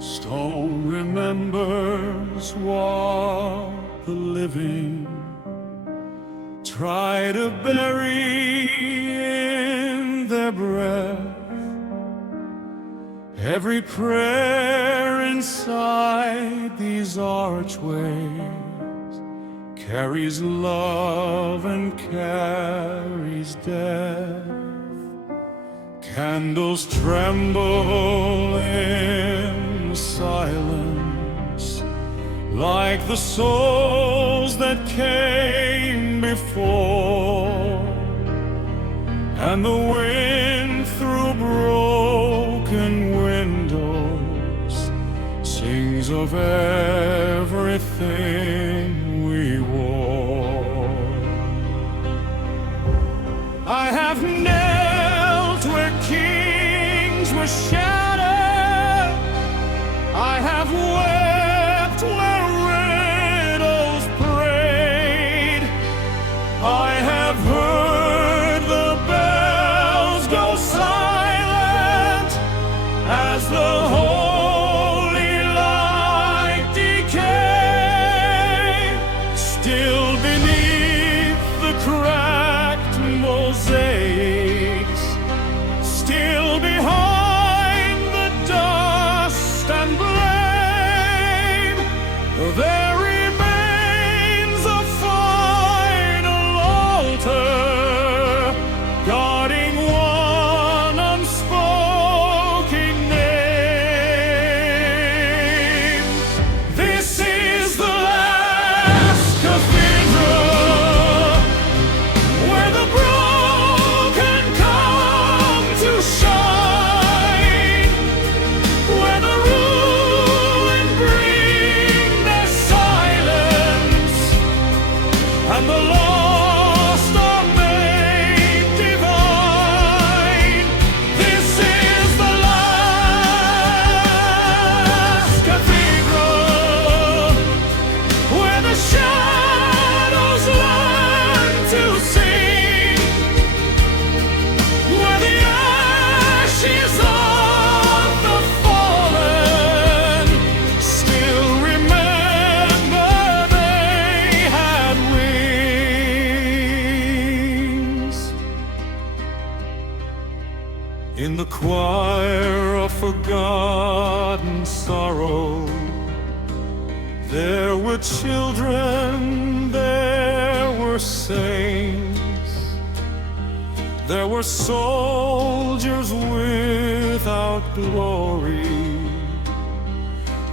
Stone remembers what the living try to bury in their breath. Every prayer inside these archways carries love and carries death. Candles tremble in the silence, like the souls that came before, and the wind through broken windows sings of everything we wore. I have knelt where kings were shattered. I have wept where widows prayed. I have heard the bells go silent as the holy light decayed. Still beneath the cracked mosaics, still behind the dust and blame, there remains a final altar, guarding one unspoken name. This is the last cathedral where the broken come to shine, where the ruined bring their silence, and the lost are made divine. This is the last cathedral where the shadows learn to sing, where the ashes of the fallen still remember they had wings. In the choir of forgotten sorrow, there were children, there were saints, there were soldiers without glory,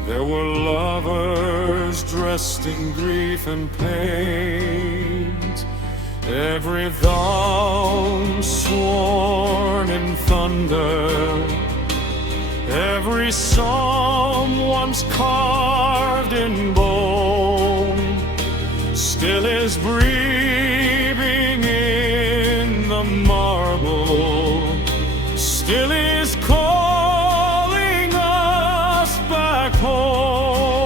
there were lovers dressed in grief and pain. Every vow sworn in thunder, every psalm once carved in bone, still is breathing in the marble, still is calling us back home.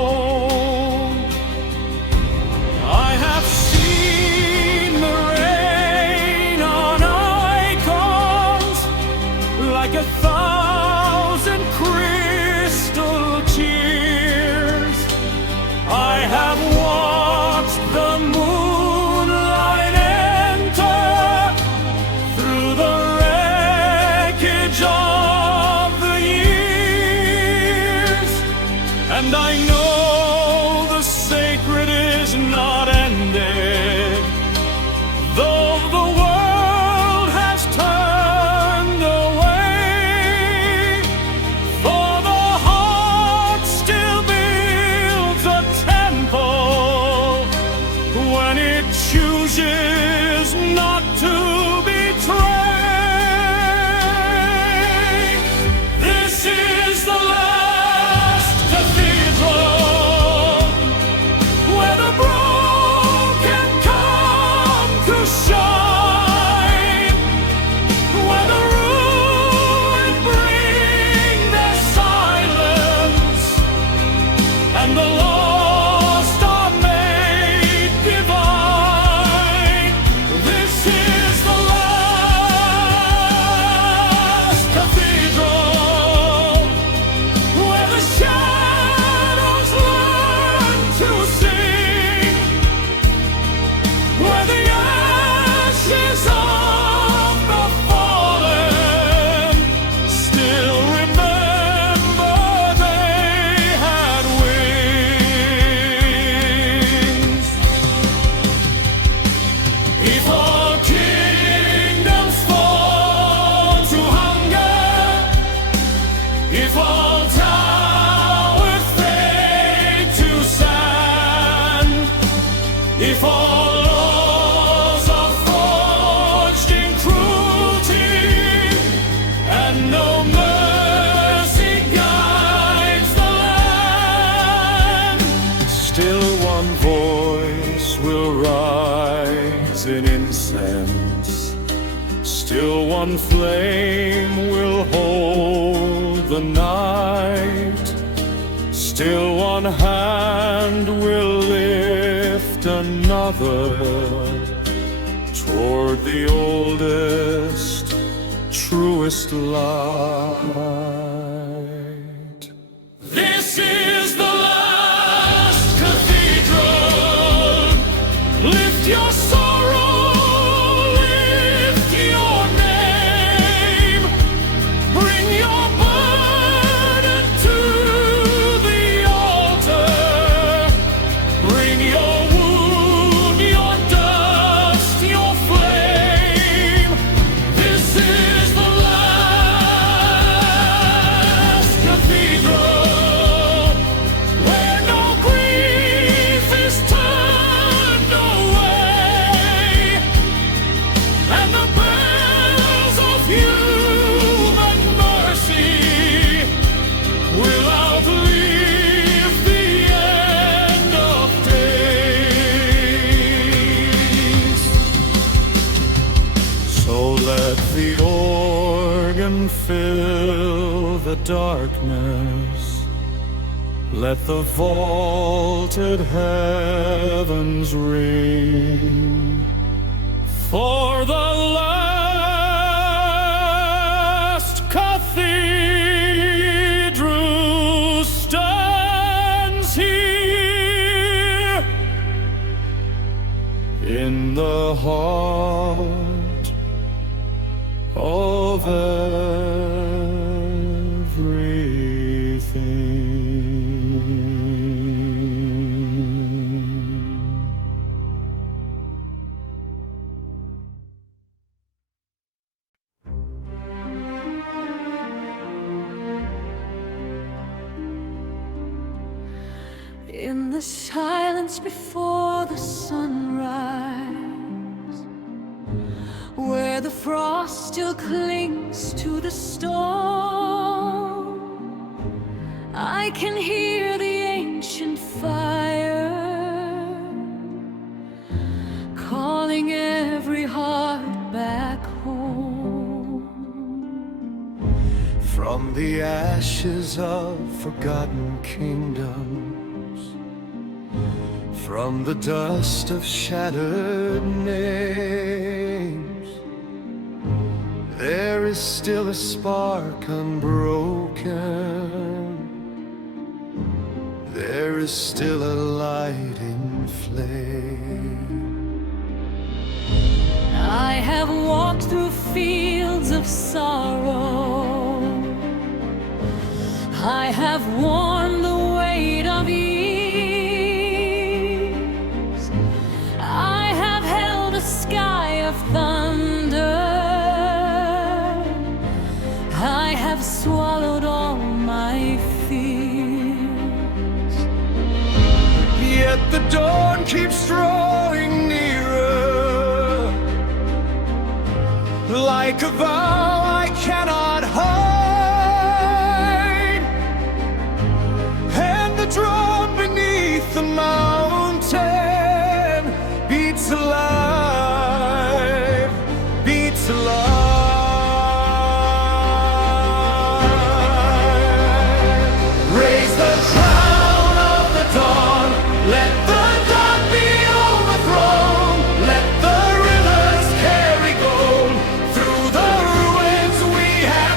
I have seen the rain on icons like a thousand crystal tears. I have watched the moonlight enter through the wreckage of the years, and I know the sacred is not ended, though the world has turned away, for the heart still builds a temple when it chooses not to betray. This is the last cathedral one flame will hold the night, still one hand will lift another toward the oldest, truest light. This is the last cathedral. Lift your sorrow, lift your name, bring your burden to the altar, bring your wound, your dust, your flame. This is the last cathedral, where no grief is turned away, and the bells of human mercy will outlive the end of days. So let the organ fill the darkness, let the vaulted heavens ring, for the last cathedral stands here in the heart of everything. In the silence before the sunrise, where the frost still clings to the stone, I can hear the ancient fire calling every heart back home. From the ashes of forgotten kingdoms, from the dust of shattered names, there is still a spark unbroken. There is still a light in flame. I have walked through fields of sorrow, I have worn the weight of years, I have held a sky of thunder, I have swallowed all my fears. Yet the dawn keeps drawing nearer, like a vow I cannot hide, and the drum beneath the mountain beats alive, beats alive. Raise the crown of the dawn, let the dark be overthrown, let the rivers carry gold through the ruins we have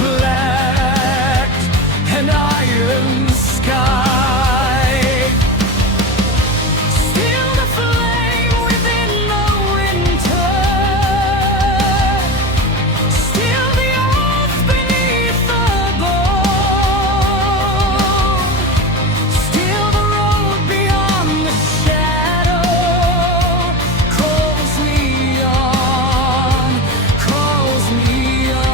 reflect an iron sky. Still the flame within the winter. Still the earth beneath the bone. Still the road beyond the shadow calls me on, calls me on.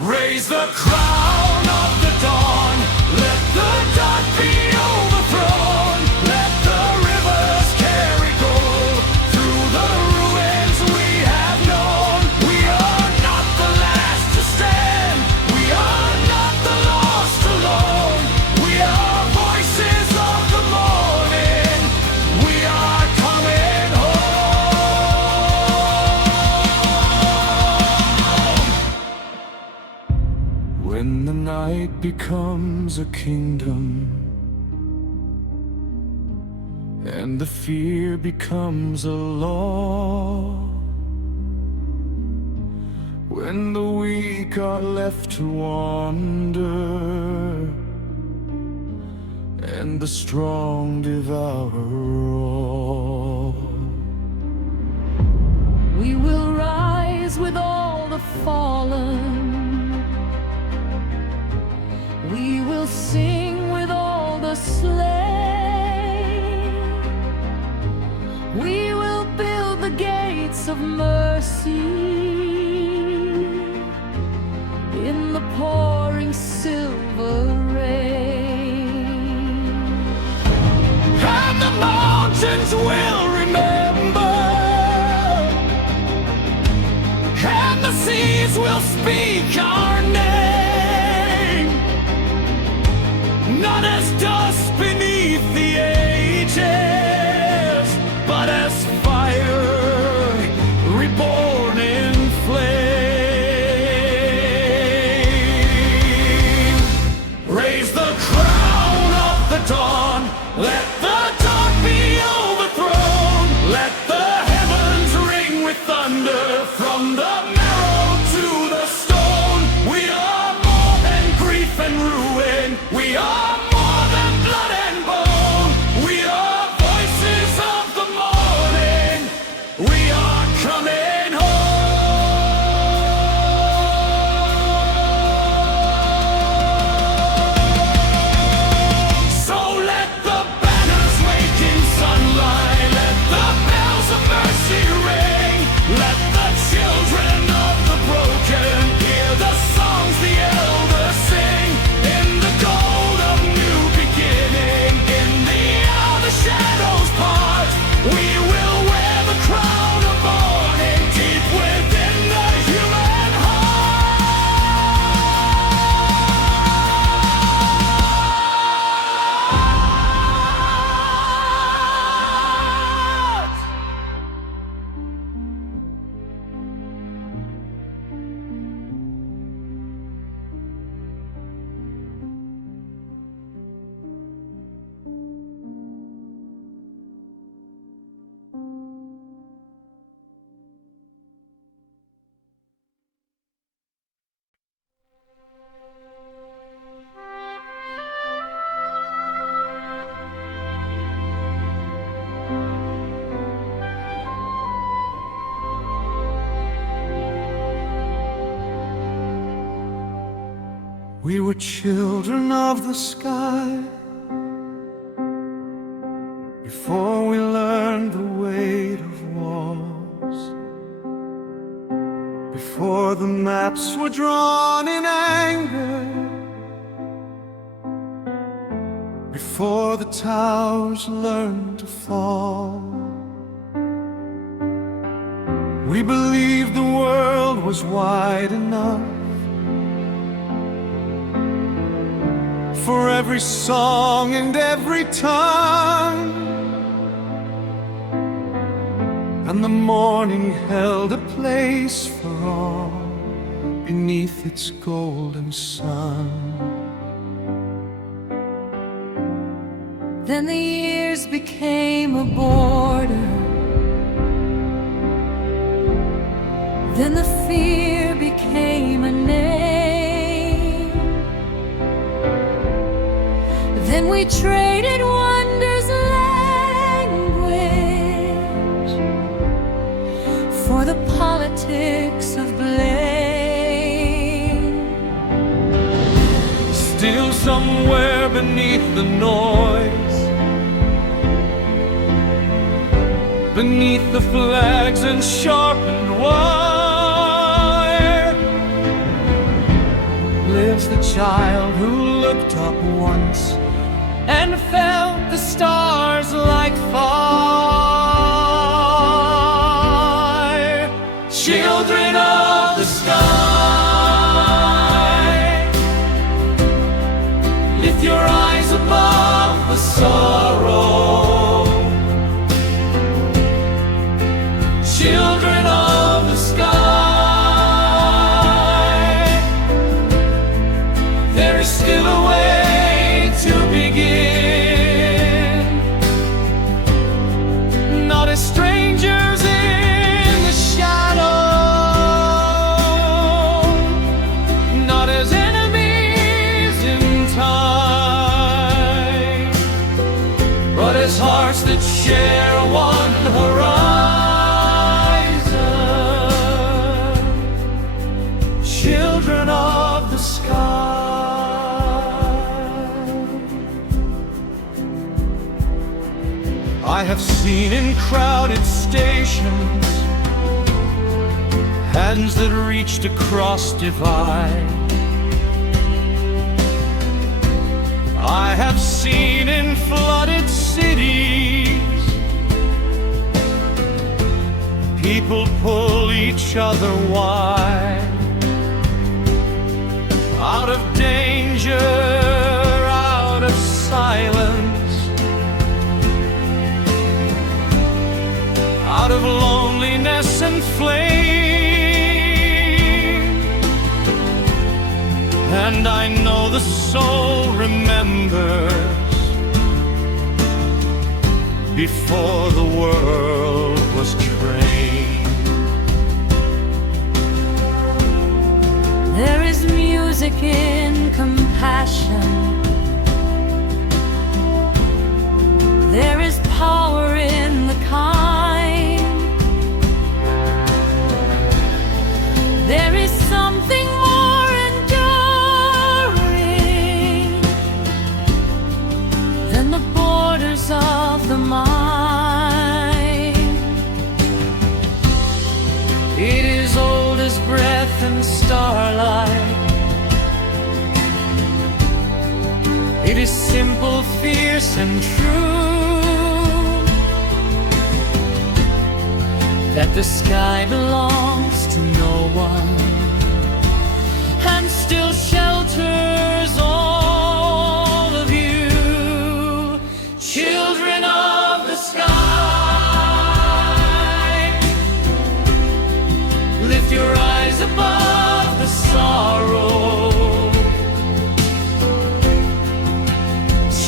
Raise the crown of the dawn. Let the dark be overthrown. Let the rivers carry gold through the ruins we have known. We are not the last to stand. We are not the lost alone. We are voices of the morning. We are coming home. When the night becomes a kingdom and the fear becomes a law, when the weak are left to wander and the strong devour all, We will rise with all the fallen. We will sing with all the slain. We will build the gates of mercy in the pouring silver rain. and the mountains will remember, and the seas will speak our name, not as dust beneath the ages, but as fire reborn in flame. Raise the crown of the dawn. Let the dark be overthrown. Let the heavens ring with thunder from the marrow to the stone. We are more than grief and ruin. We are more than blood and bone. We are voices of the morning. We are coming home. So let the banners wake in sunlight. Let the bells of mercy ring. Let the children of the broken hear the songs the elders sing. In the gold of new beginning, in the hour the shadows part, we will wear the crown of morning deep within the human heart. We were children of the sky before we learned the weight of walls, before the maps were drawn in anger, before the towers learned to fall. We believed the world was wide enough for every song and every tongue, and the morning held a place for all beneath its golden sun. Then the years became a border, Then the fear became a name. Then we traded wonder's language for the politics of blame. Still somewhere beneath the noise, beneath the flags and sharpened wire, lives the child who looked up once and felt the stars like fire. Children of the sky, lift your eyes above the sorrow. Children of the sky, there is still a way to begin. Not as strangers in the shadow, not as enemies in time, but as hearts that share one horizon. Children of the sky. I have seen in crowded stations hands that reached across divide. I have seen in flooded cities people pull each other wide out of danger, out of silence, out of loneliness and flame. And I know the soul remembers before the world was trained. There is music in compassion. There is power in the kind. There is something more enduring than the borders of the mind. It is old as breath and starlight. It is simple, fierce, and true, that the sky belongs to no one and still shelters all of you. Children of the sky, lift your eyes above the sorrow.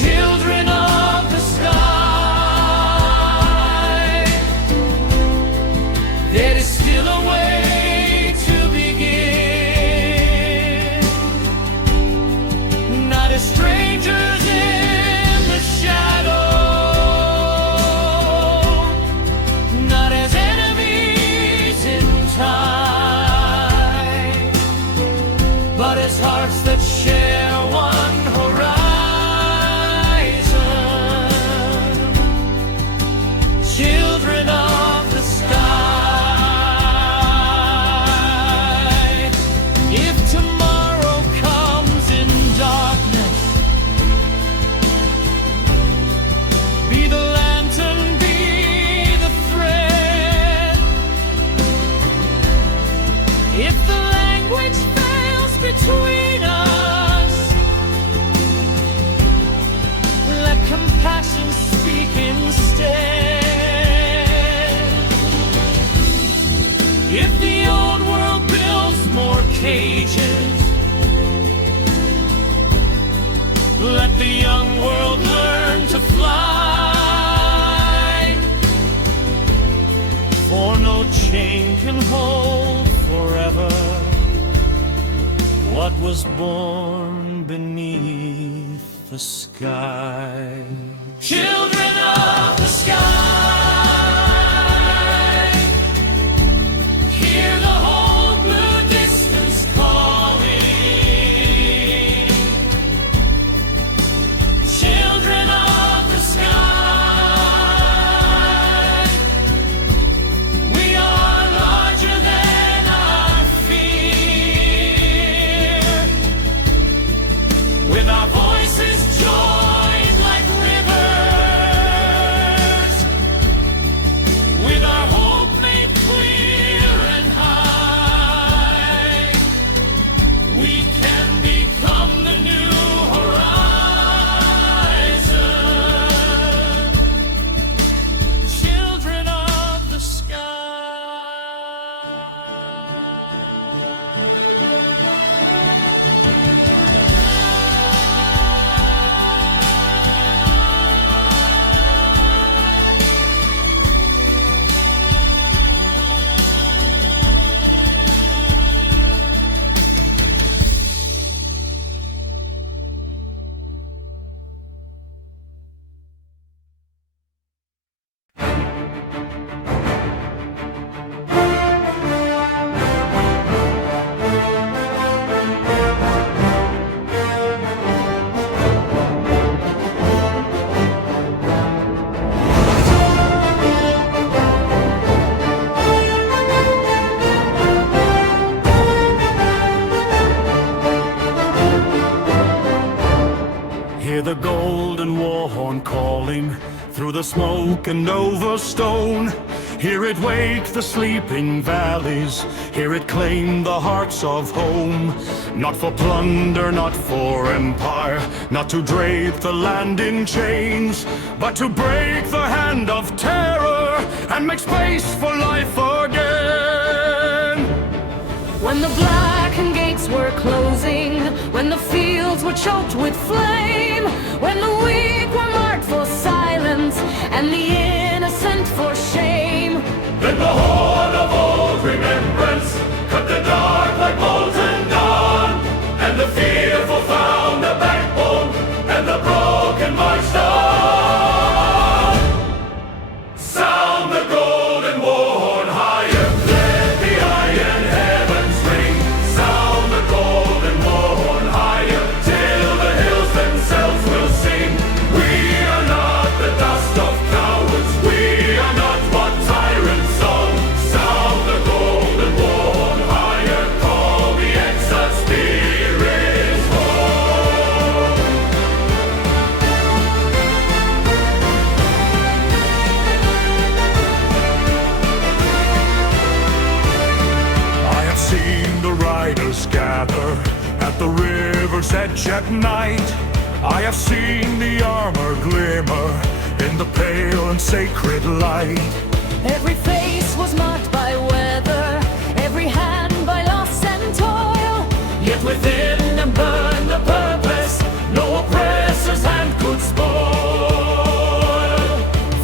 Children of the sky, there is still a way to begin. Not as strangers in the shadow, not as enemies in time, but as hearts that share one horizon. Children of the sky. If tomorrow comes in darkness, be the lantern, be the thread. If the language fails between us, let compassion speak instead. If the old world builds more cages, let the young world learn to fly. For no chain can hold forever what was born beneath the sky. Children of the sky, hear the whole blue distance calling. Children of the sky, we are larger than our fear. With our voices joined like rivers, with our hope made clear and high, we can become the new horizon. Children of the sky. Hear the golden war horn calling through the smoke and over stone. Hear it wake the sleeping valleys. Hear it claim the hearts of home. Not for plunder, not for empire, not to drape the land in chains, but to break the hand of terror and make space for life again. When the blackened gates were closing, when the fields were choked with flame, when the weak were marked for silence and the innocent for shame, Then the horn of old remembrance cut the dark like molten dawn, and the fearful found a backbone, and the broken marched on. Sound the golden war horn higher, let the iron heavens ring. Sound the golden war horn higher, till the hills themselves will sing. We are not the dust of cowards, we are not what tyrants own. Sound the golden war horn higher, call the exiled spirits home. I have seen the riders gather at the river's edge at night. I have seen the armor glimmer in the pale and sacred light. every face was marked by weather, every hand by loss and toil. Yet within them burned the purpose no oppressor's hand could spoil.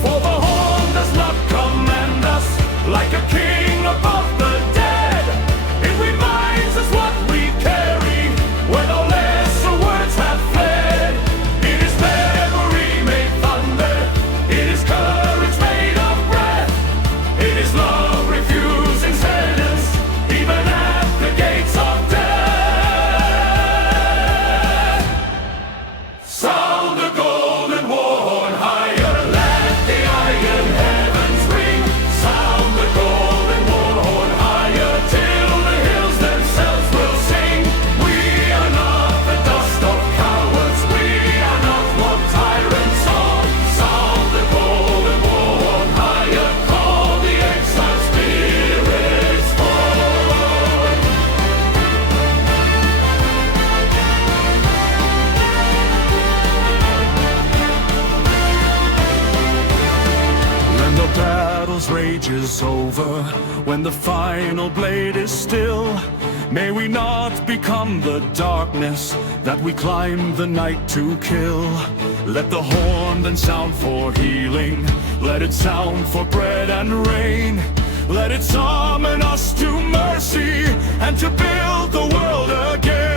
For the horn does not command us like a king above the dead. It reminds us what we carry when all lesser words have fled. It is memory made thunder, it is courage made of breath, it is love refusing sentence even at the gates of death. Sound the golden war horn higher, let the iron heavens ring. Sound the golden war horn higher, till the hills themselves will sing. We are not the dust of cowards, we are not what tyrants own. Sound the golden war horn higher, call the exiled spirits home. When the battle's rage is over, when the final blade is still, may we not become the darkness that we climb the night to kill. Let the horn then sound for healing, let it sound for bread and rain. Let it summon us to mercy and to build the world again.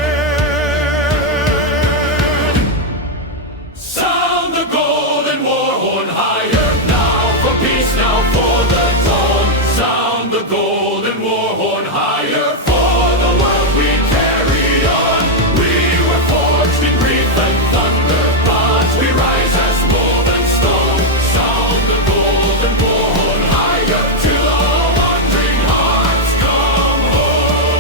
Sound the golden war horn higher now for peace, now for the dawn. Sound the golden war horn higher for the world we carry on. We were forged in grief and thunder bonds. We rise as molten stone. Sound the golden war horn higher till all wandering hearts come home.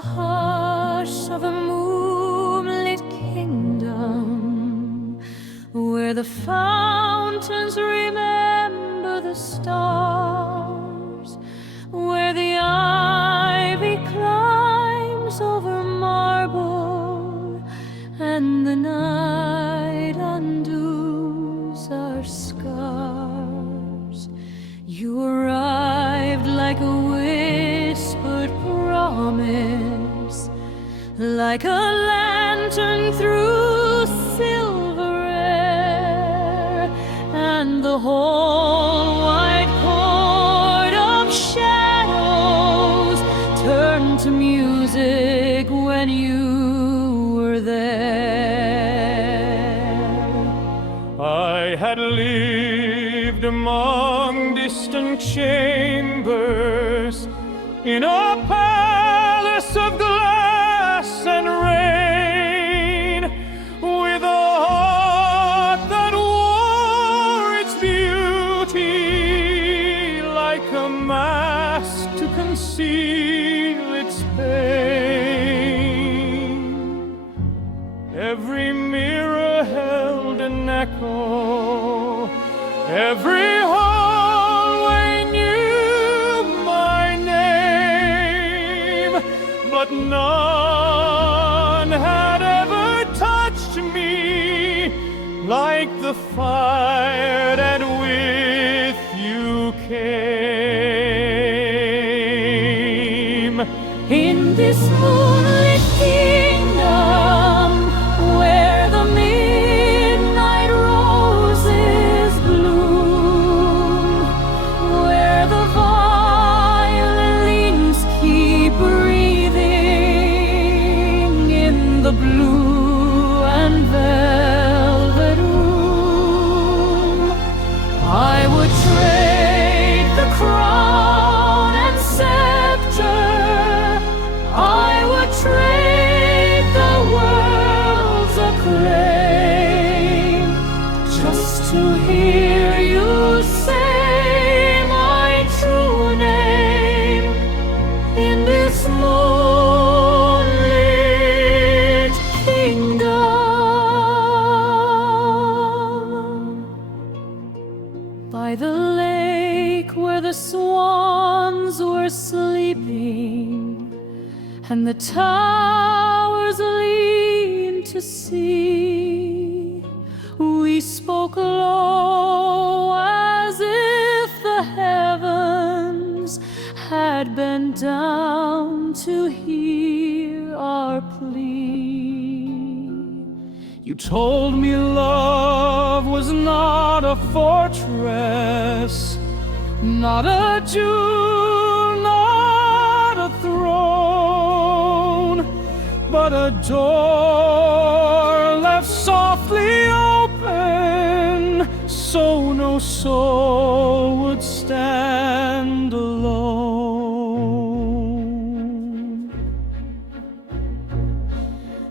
the hush of a moonlit kingdom, where the fountains remember the stars, where the ivy climbs over marble, and the night undoes our scars. You arrived like a whispered promise, like a lantern through silver air, and the whole wide court of shadows turned to music when you were there. I had lived among distant chambers in a palace of glass and rain, with a heart that wore its beauty like a mask to conceal its pain. Every mirror held an echo, every hallway knew my name, but none had ever touched me like the fire that with you came. In this moonlit kingdom, where the midnight roses bloom, where the violins keep breathing in the blue and velvet room, I would trade the crown and scepter, I would trade the world's acclaim, just to hear you say my true name in this moonlit kingdom. By the lake where the swans were sleeping, and the towers leaned to sea, we spoke low as if the heavens had bent down to hear our plea. You told me love was not a fortress, not a jewel, not a throne, but a door left softly open, so no soul would stand alone.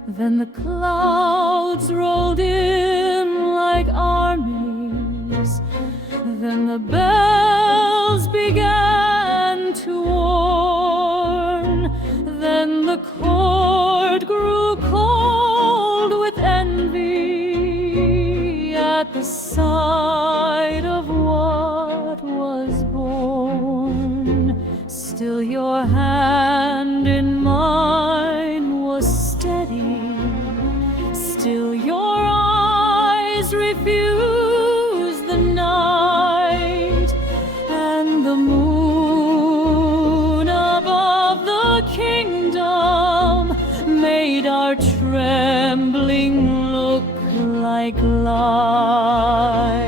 Then the clouds rolled in like armies, then the bells began to warn, then the court grew cold with envy at the sight of what was born. Still your hand in mine was steady, still your eyes refused the night, and the moon above the kingdom made our trembling look like light.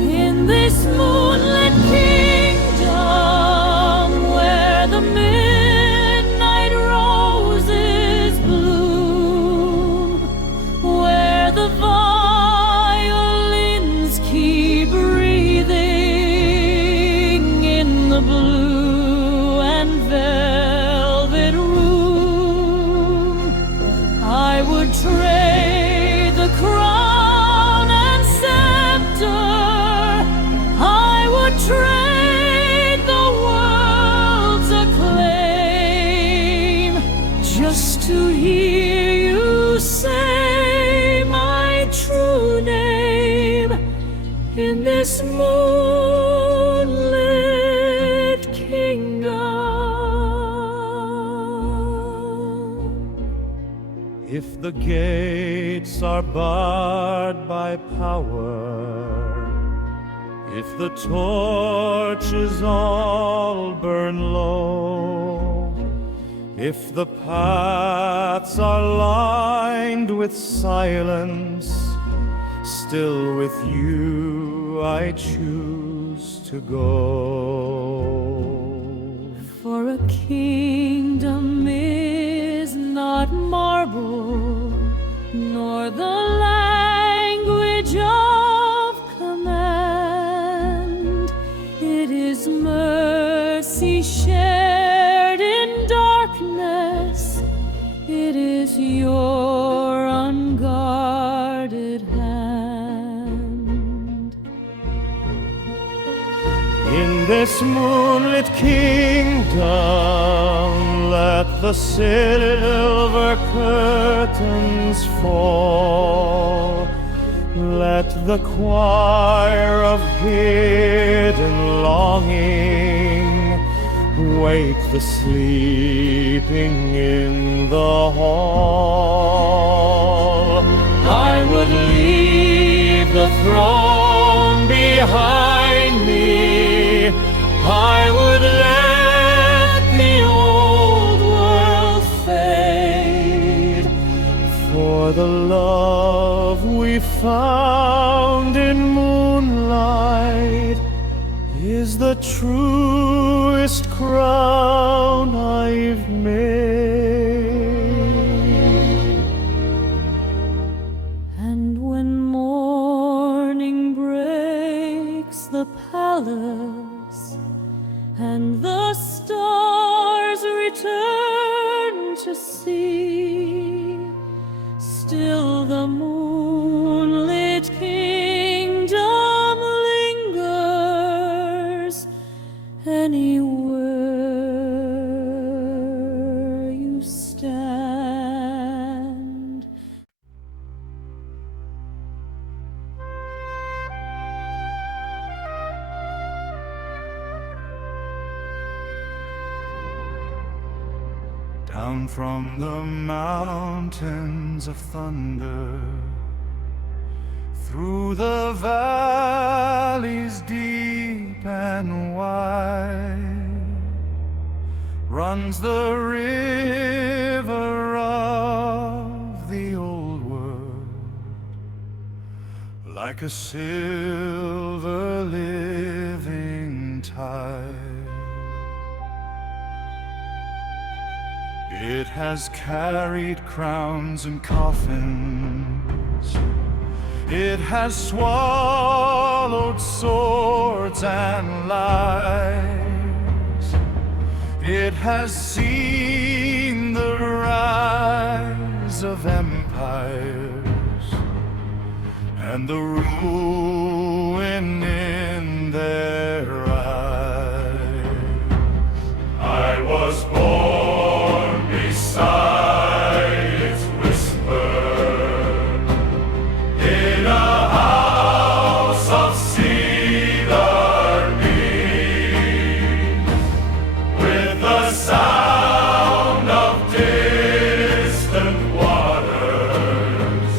In this moonlit kingdom, where the midnight roses bloom, where the violins keep breathing in the blue and velvet room, I would trade the crown to hear you say my true name in this moonlit kingdom. If the gates are barred by power, if the torches all burn low, if the paths are lined with silence, still with you I choose to go. For a kingdom is not marble, nor the language of command. It is mercy shared in darkness. It is your unguarded hand. In this moonlit kingdom, let the silver curtains fall. Let the choir of hidden longing wake the sleeping in the hall. I would leave the throne behind me. I would let the old world fade, for the love we found in moonlight is the truest crown I've made. And when morning breaks the palace and the stars return to see, still the moonlit kingdom lingers anywhere you stand. Down from the mountains of thunder, through the valleys deep and wide, runs the river of the old world, like a silver living tide. It has carried crowns and coffins. It has swallowed swords and lies. It has seen the rise of empires and the ruin in their eyes. I was born beside its whisper, in a house of cedar beams, with the sound of distant waters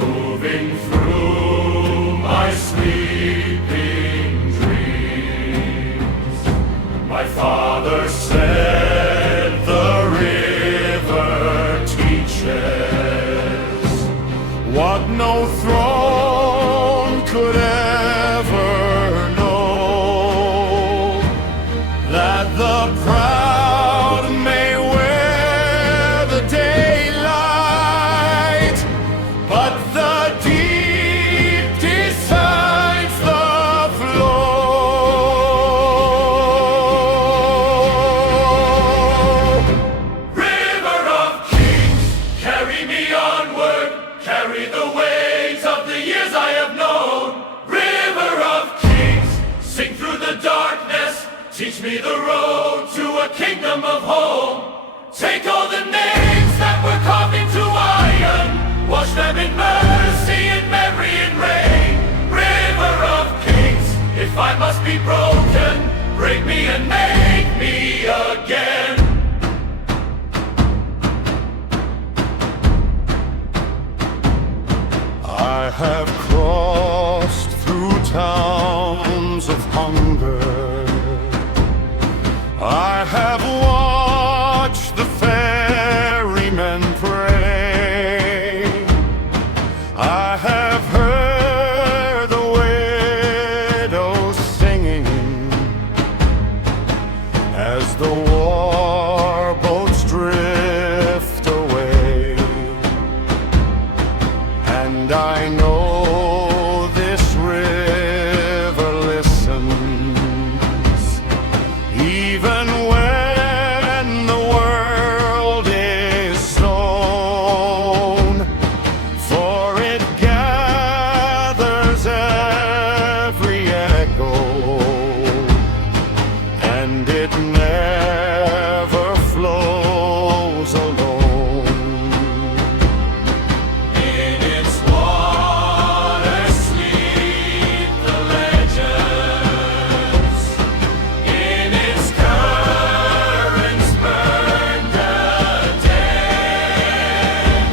moving through my sleeping dreams. My father said the river teaches what no throne could ever know, that the proud may wear the daylight, but the deep decides the flow. River of kings, carry me onward, carry the waves of the years I have known. River of kings, sing through the darkness, teach me the road to a kingdom of home. Take all the names them in mercy and memory and rain. River of kings, if I must be broken, break me and make me again. I have crossed through towns of hunger. I have watched the ferrymen pray. I have heard the widows singing as the warboats drift away. And I know this river listens, even when the world is stone, for it gathers every echo, and it never flows alone. In its waters sleep the legends. In its currents burn the dead.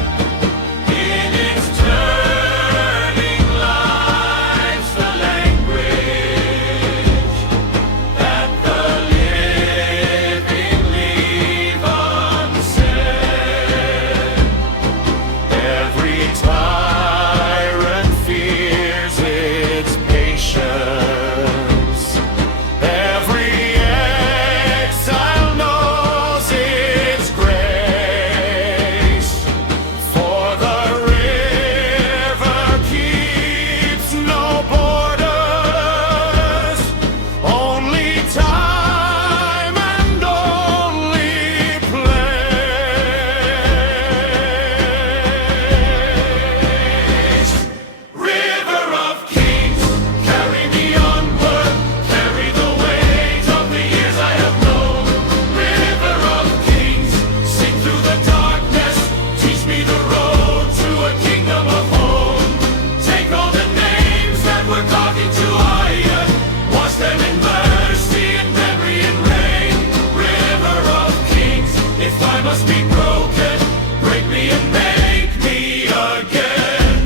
In its turning lies the language that the living leave unsaid. Every tyrant fears its patience. Every exile knows its grace. For the river keeps no borders, only time and only place. River of kings, carry me onward, carry the weight of the years I have known. River of kings, sing through the darkness, teach me the road to a kingdom of home. Take all the names that were carved into iron, wash them in mercy and memory and rain. River of kings, if I must be broken, break me and make me again.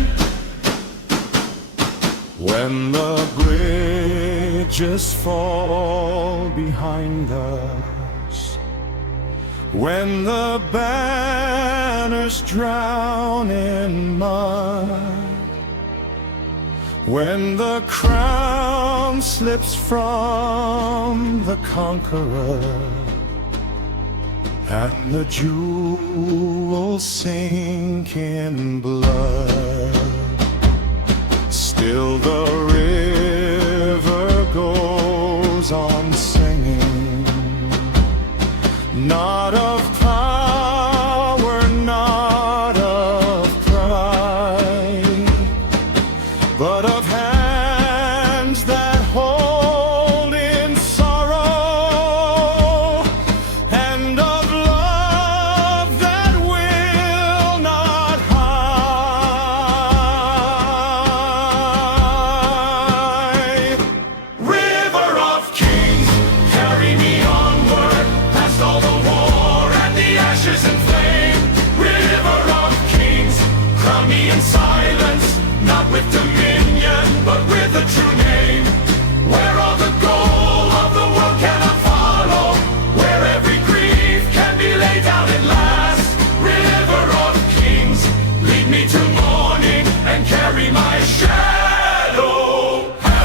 When the bridges fall behind us, when the banners drown in mud, when the crown slips from the conqueror, and the jewels sink in blood, still the river goes on singing, not of power, not of pride, but of hands that hold in sorrow, and of love that will not hide. River of kings, carry me onward, past all the war and the ashes and flame. River of kings, crown me in silence, not with dominion, but with a true name. Where all the goal of the world cannot follow, where every grief can be laid down at last. River of kings, lead me to morning and carry my shadow past.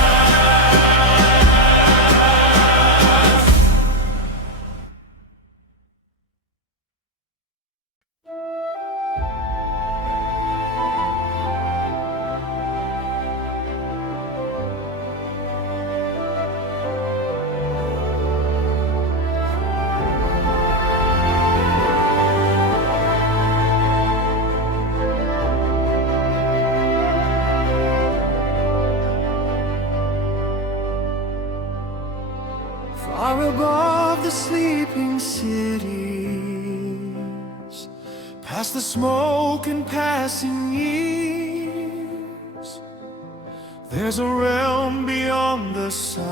Far above the sleeping cities, past the smoke and passing years. There's a realm beyond the silence,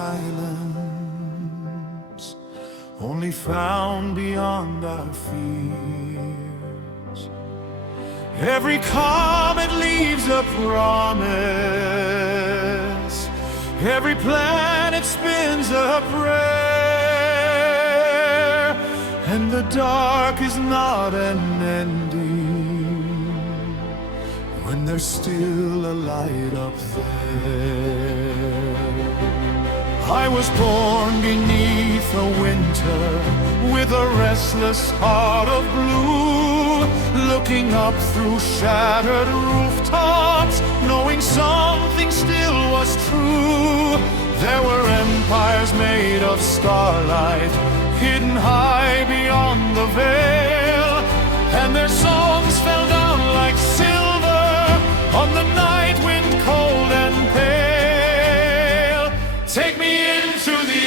only found beyond our fears. Every comet leaves a promise, every planet spins a prayer, and the dark is not an ending when there's still a light up there. I was born beneath a winter with a restless heart of blue, looking up through shattered rooftops, knowing something still was true. There were empires made of starlight, hidden high beyond the veil, and their songs fell down like silver on the night wind, cold and pale. Take me into the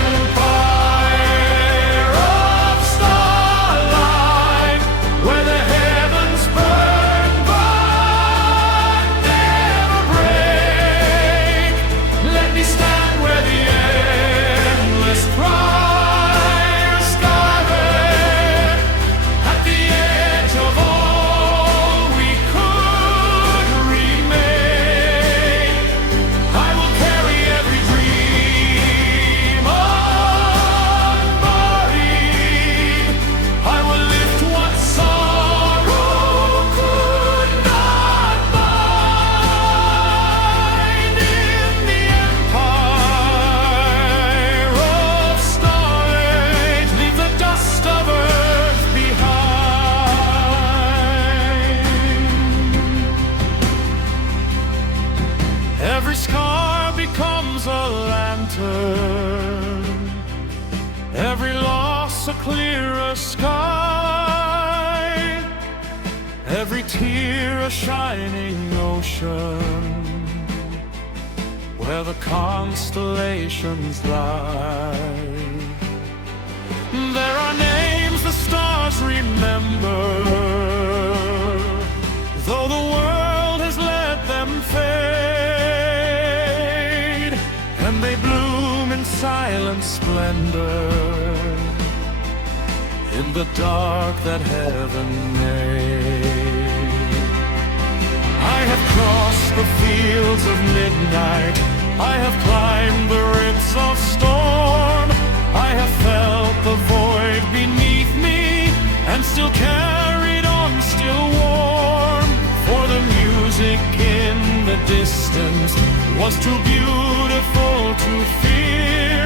empire of starlight, where the heavens burn but never break. Let me stand where the endless fires gathered at the edge of all we could remain. I will carry every dream unburied. I will lift what sorrow could not bind. In the empire of starlight, leave the dust of earth behind. Every scar becomes a lantern, every loss a clearer sky, every tear a shining ocean, where the constellations lie. There are names the stars remember, though the world has let them fade, and they bloom in silent splendor in the dark that heaven made. I have crossed the fields of midnight, I have climbed the rifts of storm, I have felt the void beneath me, and still carried on, still warm. For the music in the distance was too beautiful to fear,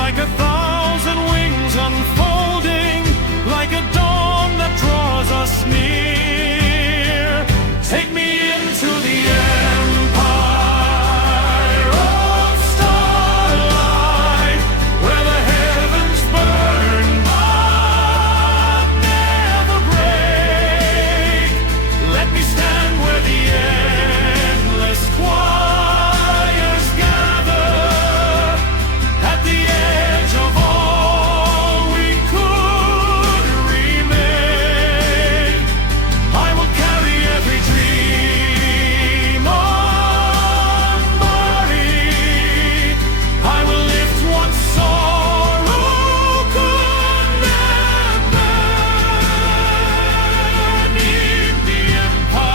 like 1,000 wings unfolding, like a dawn that draws us near. Take me into the empire of starlight, where the heavens burn but never break. Let me stand where the endless choirs gather at the edge of all we could remain. I will carry every dream unburied. I will lift what sorrow could never burn. In the empire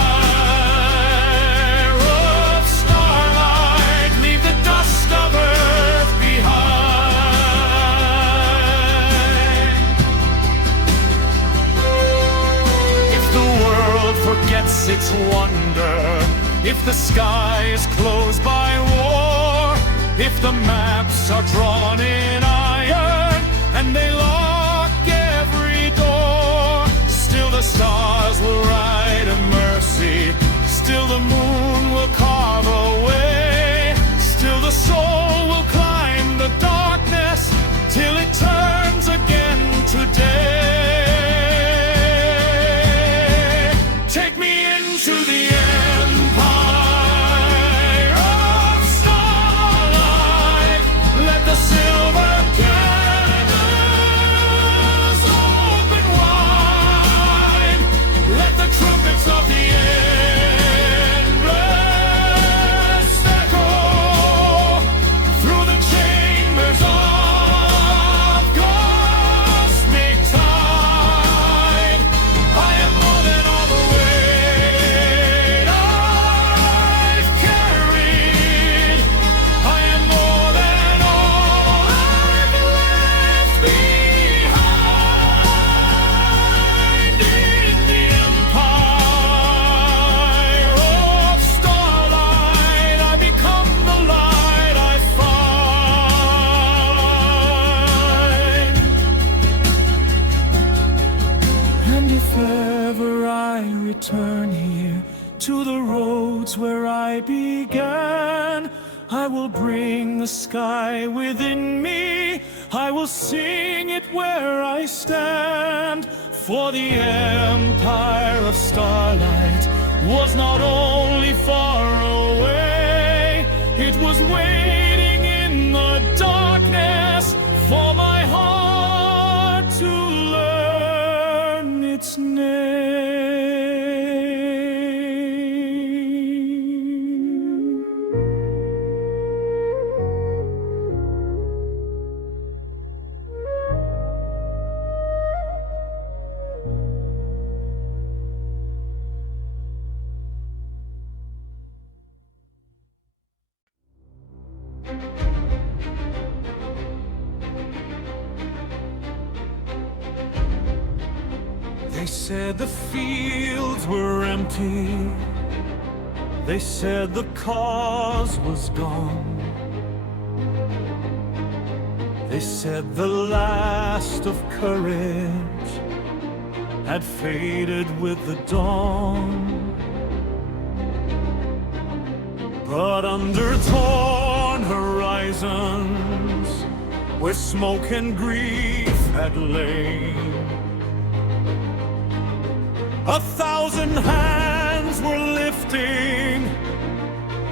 of starlight, leave the dust of earth behind. If the world forgets its wonder, if the sky is closed by war, if the maps are drawn in iron and they lock every door, still the stars will write a mercy, still the moon will carve a way, still the soul will climb the darkness till it turns again today. Take me into the empire of starlight, let the silver I will bring the sky within me. I will sing it where I stand. For the empire of starlight was not only far away, it was waiting in the darkness for my heart to learn its name. They said the fields were empty. They said the cause was gone. They said the last of courage had faded with the dawn. But under torn horizons, where smoke and grief had lain, 1,000 hands were lifting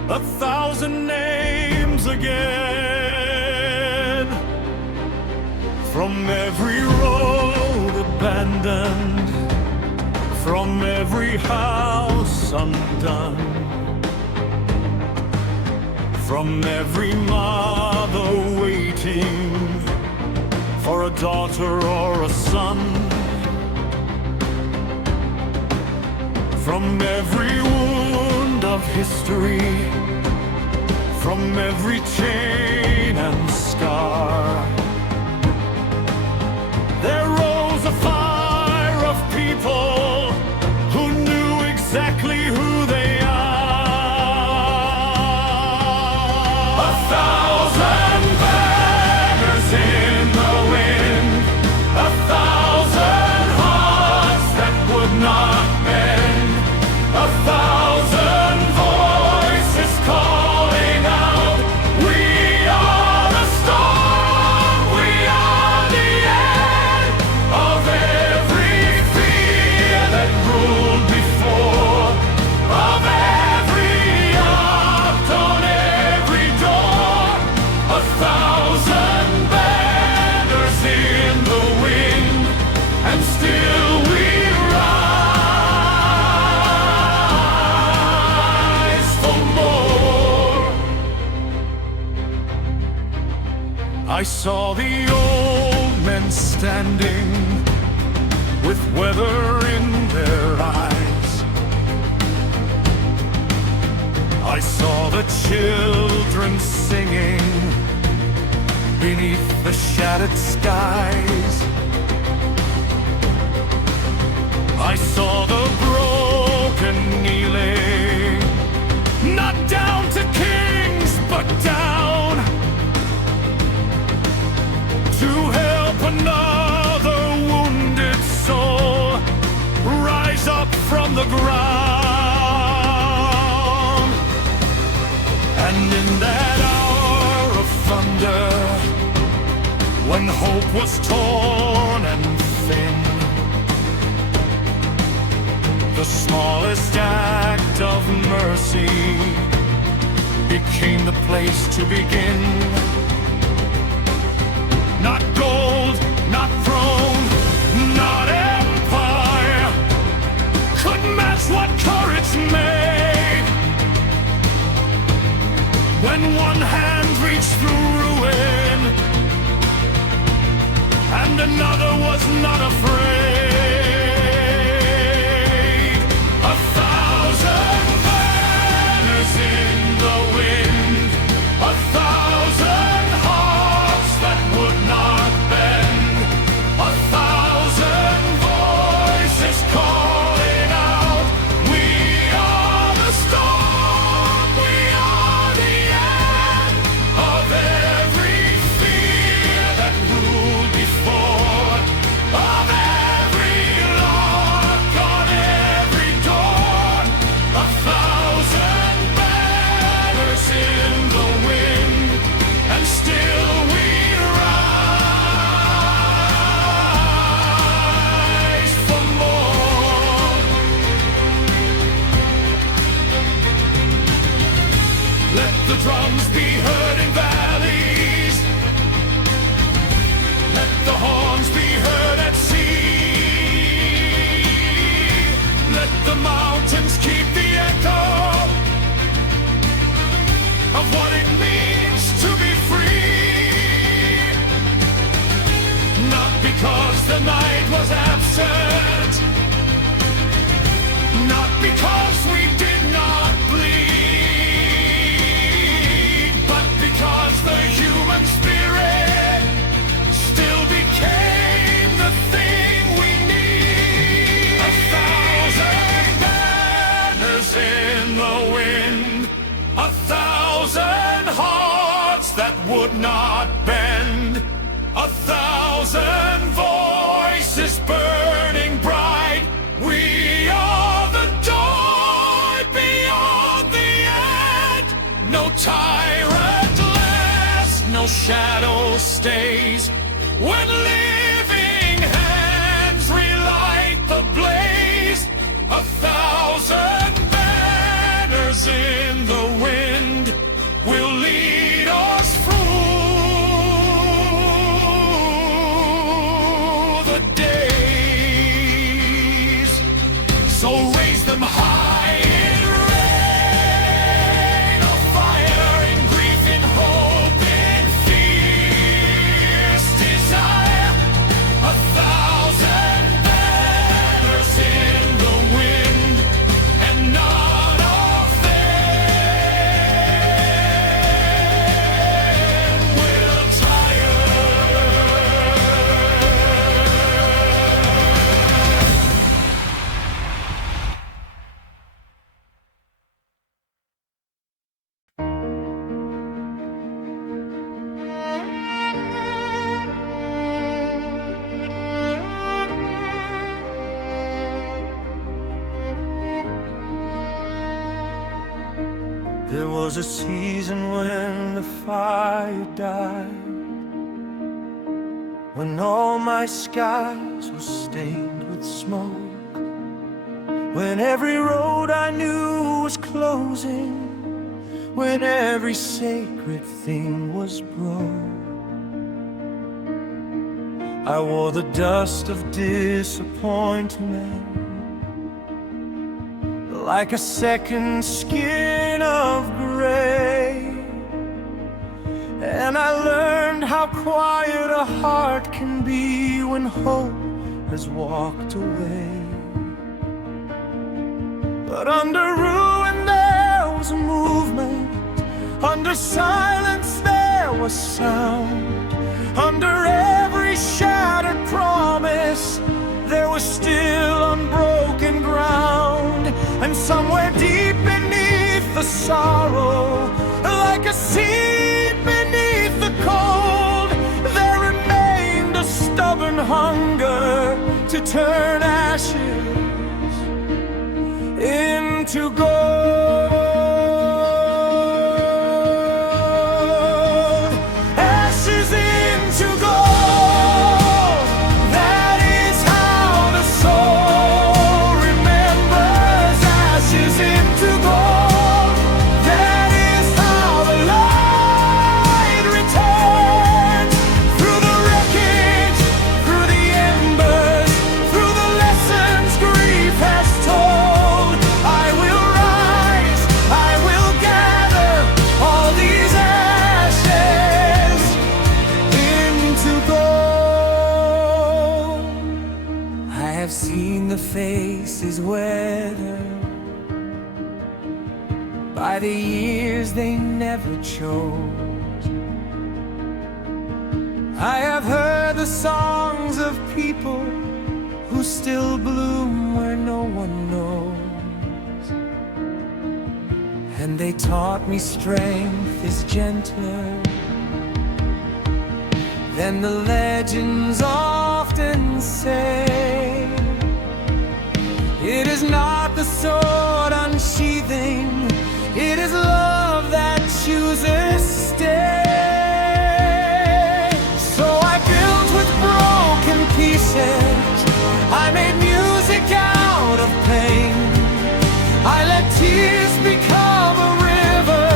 1,000 names again. From every road abandoned, from every house undone, from every mother waiting for a daughter or a son, from every wound of history, from every chain and scar, there rose a fire of people who knew exactly who they are. 1,000 banners in the wind, 1,000 hearts that would not bend, 1,000 voices calling out, we are the storm, we are the end of every fear that ruled before, of every knock on every door. 1,000 banners in the wind, and still we rise for more. I saw the old men standing with weather in their eyes. I saw the children singing beneath the shattered skies. I saw the broken kneeling, not down to kings, but down to help another wounded soul rise up from the ground. And in that hour of thunder, when hope was torn and thin, the smallest act of mercy became the place to begin. Not gold, not throne, not empire could match what courage made. When one hand reached through ruin and another was not afraid. 1,000 banners in the wind, 1,000 hearts that would not bend, 1,000 voices calling out, we are the storm, we are the end of it. would not bend. 1,000 voices burning bright. We are the door beyond the end. No tyrant lasts, no shadow stays. When living hands relight the blaze, 1,000 banners in the wind will lead us through the days. So raise them high in rain of fire, in grief, in hope, in fierce desire. 1,000 banners in the wind, and none of them will tire. There was a season when the fire died, when all my skies were stained with smoke, when every road I knew was closing, when every sacred thing was broke. I wore the dust of disappointment like a second skin of gray, and I learned how quiet a heart can be when hope has walked away. But under ruin there was a movement, under silence there was sound, under every shattered promise there was still unbroken ground. And somewhere deep beneath the sorrow, like a seed beneath the cold, there remained a stubborn hunger to turn ashes into gold. Ashes into gold. That is how the soul remembers. Ashes into gold. That is how the light returns. Through the wreckage, through the embers, through the lessons grief has told, I will rise, I will gather all these ashes into gold. I have seen the faces weathered by the years they never chose. I have heard the songs of people who still bloom where no one knows, and they taught me strength is gentler than the legends often say. It is not the sword unsheathing, it is love that chooses stay. So I built with broken pieces, I made music out of pain, I let tears become a river,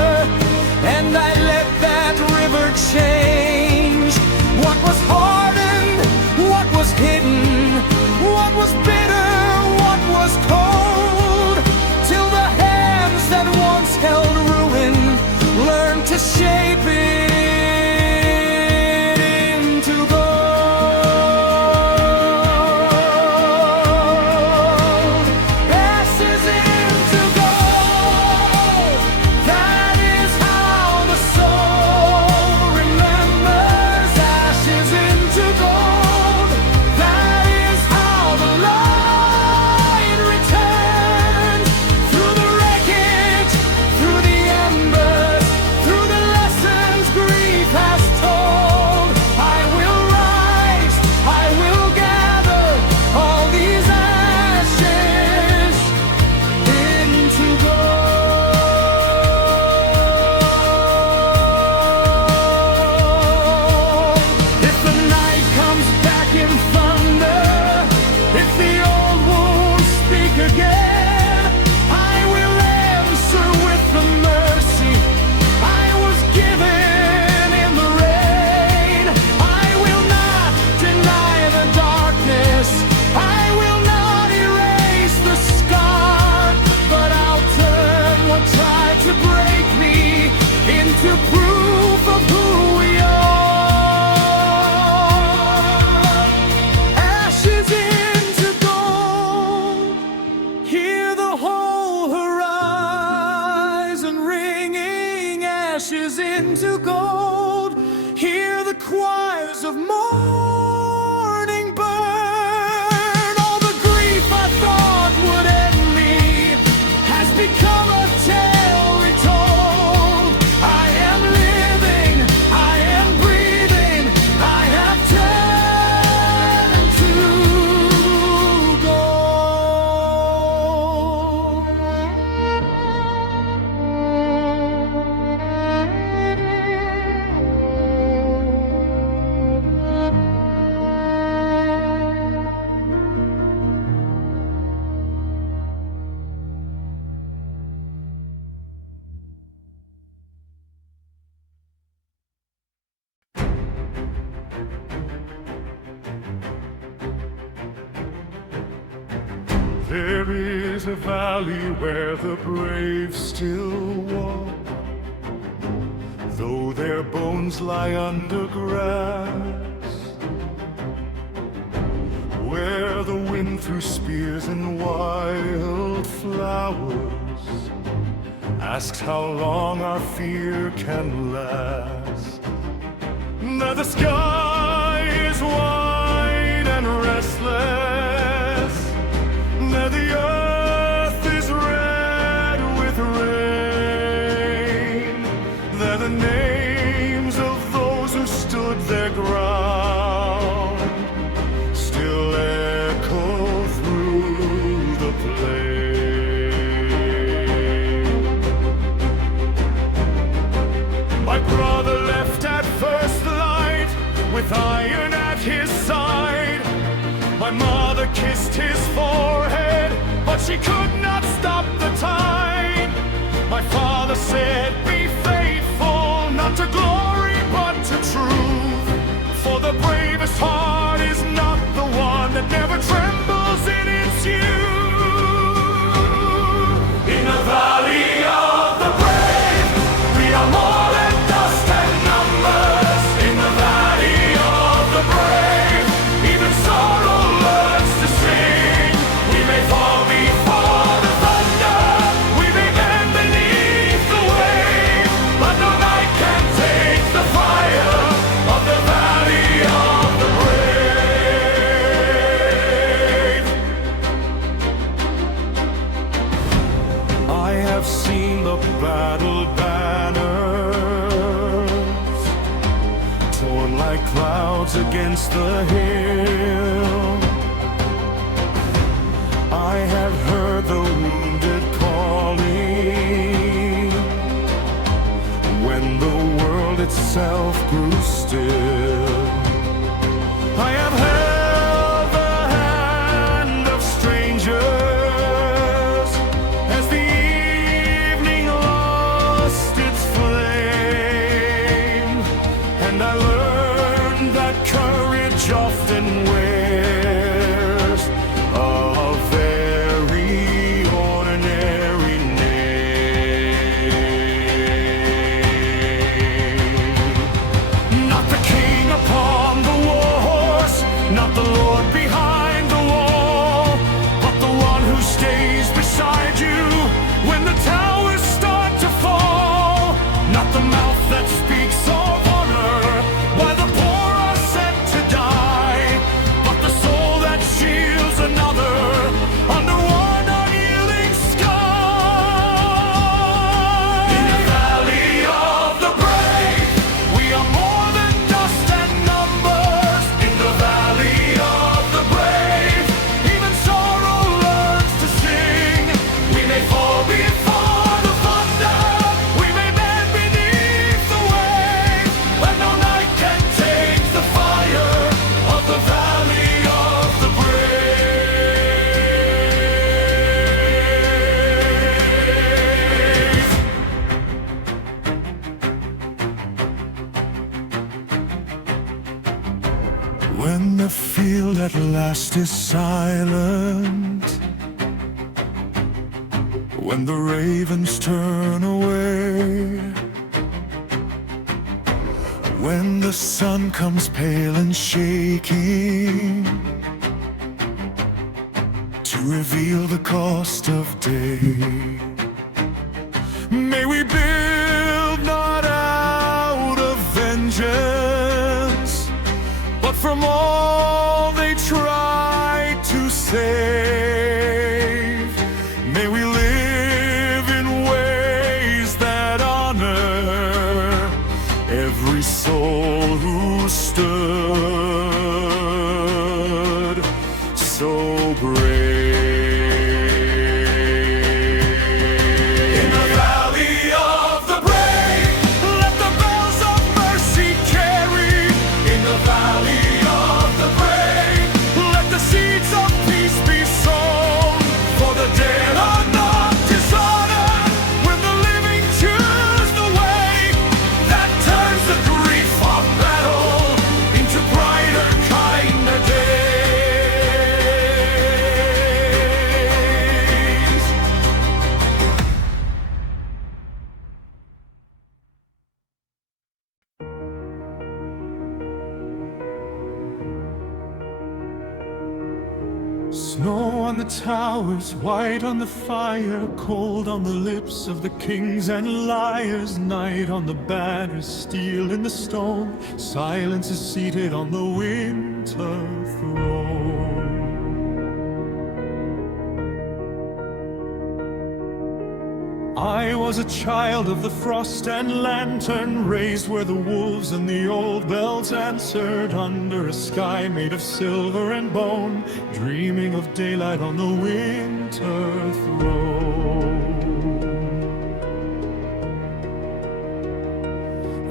and I let that river change what was hardened, what was hidden, of morning burn. All the grief I thought would end me has become a tale retold. I am living, I am breathing, I have turned to There is a valley where the brave still walk, though their bones lie under grass, where the wind through spears and wild flowers asks how long our fear can last. Now the sky is wide and restless, now the earth is red with rain, there the names of those who stood their ground still echo through the plain. My brother left at first light with iron at his side. My mother kissed his forehead, but she could not stop the tide. My father said, be faithful, not to glory, but to truth. For the bravest heart is not the one that never trembles in its youth. In the valley of the brave, we are more than dust and numbers. In the valley of the brave, even sorrow learns to sing. We may fall before the thunder, we may bend beneath the wave, but no night can take the fire of the valley of the brave. I have seen the battle banners torn like clouds against the hill. I have heard the wounded calling when the world itself grew still. I have held the hand of strangers as the evening lost its flame, and I learned that courage often wears a very ordinary name. Not the king upon the war horse, not the lord behind the wall, but the one who stays beside you when the towers start to fall. Not the mouth that speaks of honor while the poor are sent to die, but the soul that shields another under one unyielding sky. In the valley of the brave, we are more than dust and numbers. In the valley of the brave, even sorrow learns to sing. We may fall before the thunder, we may bend beneath the wave, but no night can take the fire of the valley of the brave. When the field at last is silent, when the ravens turn away, when the sun comes pale and shaking to reveal the cost of day, may we build not out of vengeance, but from all they try to save. May we live in ways that honor every soul who stood so brave. Snow on the towers, white on the fire, cold on the lips of the kings and liars. Night on the banners, steel in the stone. Silence is seated on the winter throne. I was a child of the frost and lantern, raised where the wolves and the old bells answered, under a sky made of silver and bone, dreaming of daylight on the winter throne.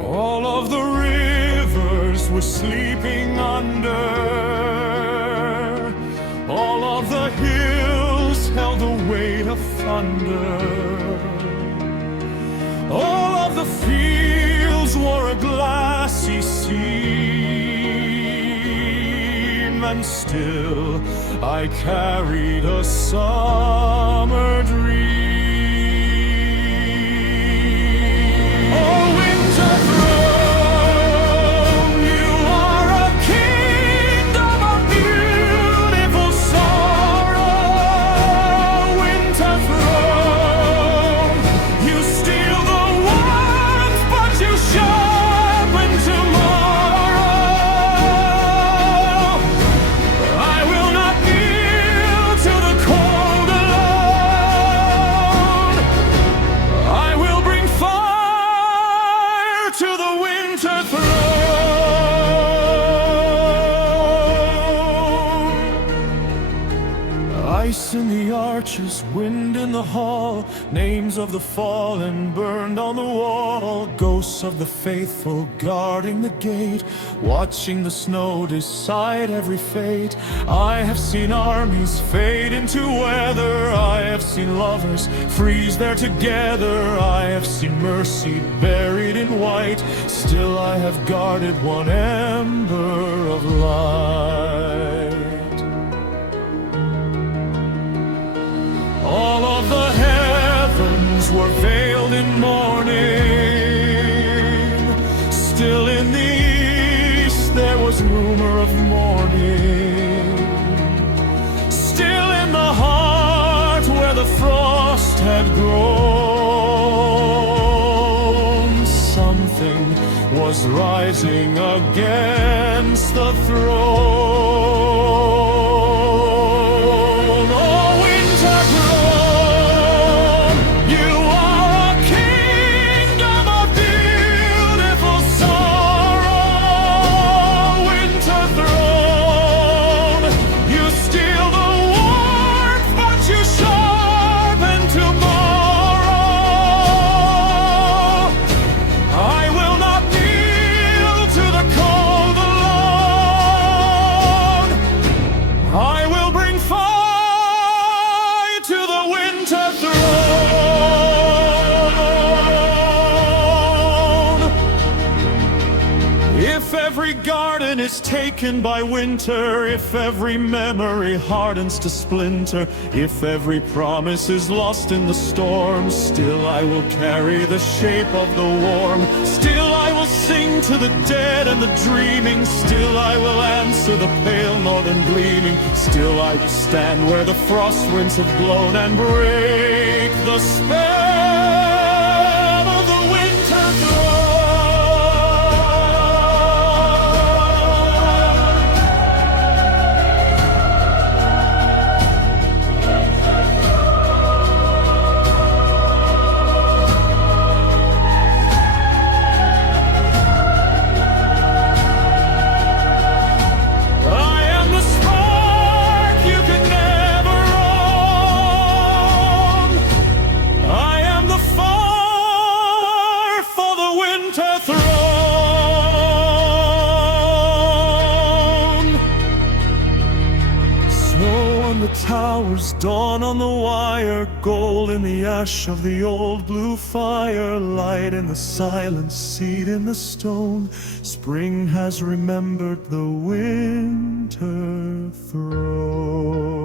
All of the rivers were sleeping under, all of the hills held the weight of thunder. All of the fields wore a glassy seam, and still I carried a summer dream. Oh, winter throne, you are a kingdom of beautiful sorrow. Winter throne, you steal the you sharpen tomorrow. I will not kneel to the cold alone. I will bring fire to the winter throne. Ice in the arches, wind in the hall, names of the fallen burned on the wall, ghosts of the faithful guarding the gate, watching the snow decide every fate. I have seen armies fade into weather, I have seen lovers freeze there together, I have seen mercy buried in white, still I have guarded one ember of light. All of the heavens were veiled in mourning, still in the east there was rumor of morning. Still in the heart where the frost had grown, something was rising against the throne. If every garden is taken by winter, if every memory hardens to splinter, if every promise is lost in the storm, still I will carry the shape of the warm. Still I will sing to the dead and the dreaming. Still I will answer the pale northern gleaming. Still I will stand where the frost winds have blown and break the spell of the winter throne. flowers, dawn on the wire, gold in the ash of the old blue fire, light in the silence, seed in the stone. Spring has remembered the winter throne.